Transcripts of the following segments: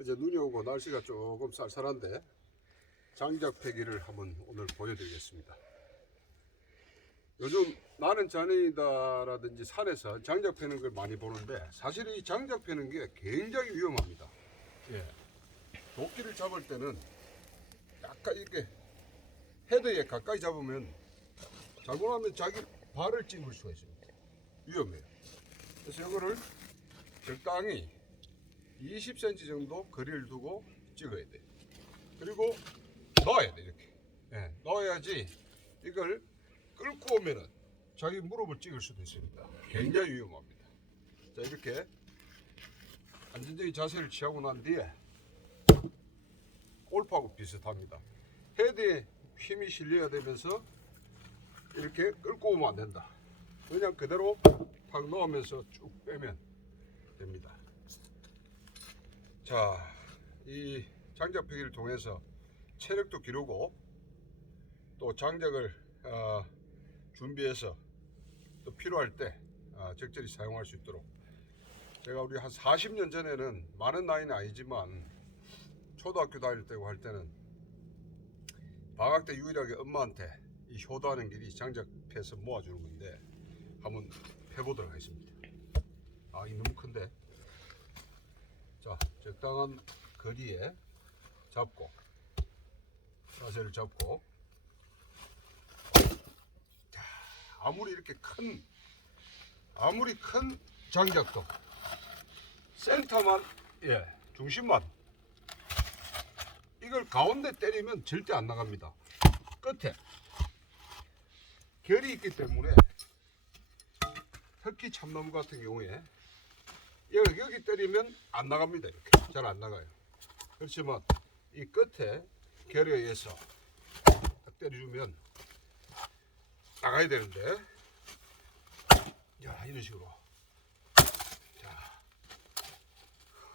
이제 눈이 오고 날씨가 조금 쌀쌀한데 장작 패기를 한번 오늘 보여드리겠습니다. 요즘 나는 자연이다라든지 산에서 장작 패는 걸 많이 보는데 사실 이 장작 패는 게 굉장히 위험합니다. 예. 도끼를 잡을 때는 약간 이렇게 헤드에 가까이 잡으면 잘못하면 자기 발을 찝을 수가 있습니다. 위험해요. 그래서 이거를 적당히 20cm 정도 거리를 두고 찍어야 돼. 그리고 넣어야 돼. 이렇게. 예, 넣어야지 이걸 끌고 오면은 자기 무릎을 찍을 수도 있습니다. 굉장히 위험합니다. 자, 이렇게 안전적인 자세를 취하고 난 뒤에 골프하고 비슷합니다. 헤드에 힘이 실려야 되면서 이렇게 끌고 오면 안 된다. 그냥 그대로 탁 넣으면서 쭉 빼면 됩니다. 자, 이 장작 패기를 통해서 체력도 기르고 또 장작을 준비해서 또 필요할 때 적절히 사용할 수 있도록, 제가 우리 한 40년 전에는 많은 나이는 아니지만 초등학교 다닐 때고 할 때는 방학 때 유일하게 엄마한테 이 효도하는 길이 장작 패서 모아주는 건데 한번 해보도록 하겠습니다. 이 너무 큰데. 자, 적당한 거리에 잡고 자세를 잡고, 자, 아무리 큰 장작도 센터만, 중심만, 이걸 가운데 때리면 절대 안 나갑니다. 끝에 결이 있기 때문에, 특히 참나무 같은 경우에 여기 때리면 안 나갑니다. 이렇게 잘 안 나가요. 그렇지만 이 끝에 결에 의해서 딱 때려주면 나가야 되는데, 야, 이런 식으로. 자,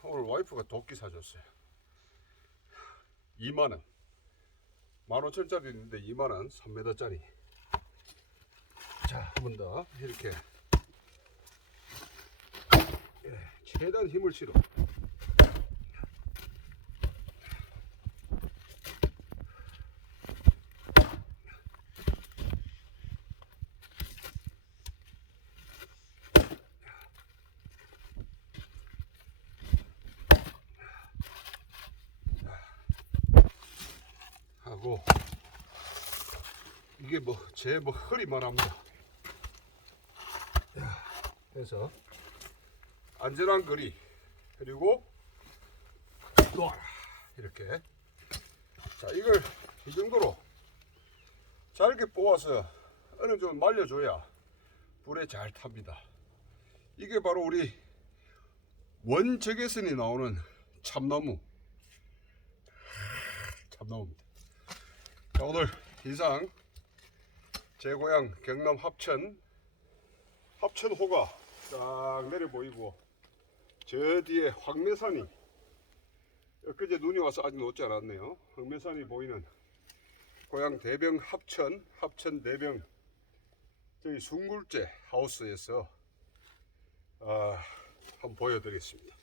오늘 와이프가 도끼 사줬어요. 2만원, 15,000원짜리 있는데 2만원, 3m짜리. 자, 한 번 더 이렇게 최대한 힘을 실어. 하고, 이게 제 허리만 합니다. 해서 안전한 거리, 그리고 놓아라. 이렇게. 자, 이걸 이 정도로 잘게 뽑아서 어느 정도 말려줘야 불에 잘 탑니다. 이게 바로 우리 원적외선이 나오는 참나무입니다. 자, 오늘 이상 제 고향 경남 합천호가 딱 내려 보이고, 저 뒤에 황매산이, 엊그제 눈이 와서 아직 녹지 않았네요. 황매산이 보이는 고향 대병 합천 대병 저희 숭굴제 하우스에서 한번 보여드리겠습니다.